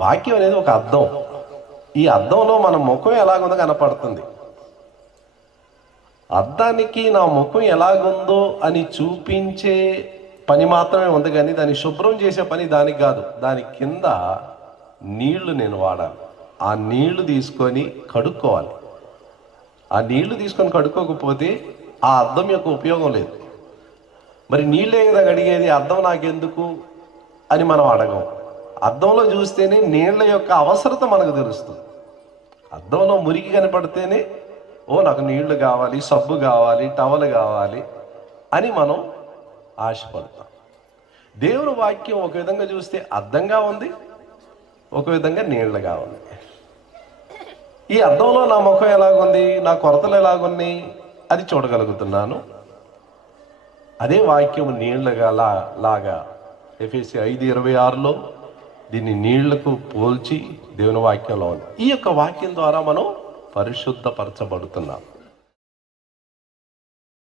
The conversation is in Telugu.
వాక్యం అనేది ఒక అద్దం. ఈ అద్దంలో మన ముఖం ఎలాగుందో కనపడుతుంది. అద్దానికి నా ముఖం ఎలాగుందో అని చూపించే పని మాత్రమే ఉంది, కానీ దాన్ని శుభ్రం చేసే పని దానికి కాదు. దాని కింద నీళ్లు నేను వాడాలి. ఆ నీళ్లు తీసుకొని కడుక్కోవాలి. ఆ నీళ్లు తీసుకొని కడుక్కోకపోతే ఆ అద్దం యొక్క ఉపయోగం లేదు. మరి నీళ్ళే కదా కడిగేది, అద్దం నాకెందుకు అని మనం అడగం. అద్దంలో చూస్తేనే నీళ్ళ యొక్క అవసరత మనకు తెలుస్తుంది. అద్దంలో మురికి కనపడితేనే నాకు నీళ్లు కావాలి, సబ్బు కావాలి, టవల్ కావాలి అని మనం ఆశపడతాం. దేవుని వాక్యం ఒక విధంగా చూస్తే అద్దంగా ఉంది, ఒక విధంగా నీళ్లుగా ఉంది. ఈ అద్దంలో నా ముఖం ఎలాగుంది, నా కొరతలు ఎలాగున్నాయి అది చూడగలుగుతున్నాను. అదే వాక్యం నీళ్లుగా లాగా ఎఫెసీ 5:26లో దీన్ని నీళ్లకు పోల్చి దేవుని వాక్యంలో ఉంది. ఈ యొక్క వాక్యం ద్వారా మనం పరిశుద్ధపరచబడుతున్నాం.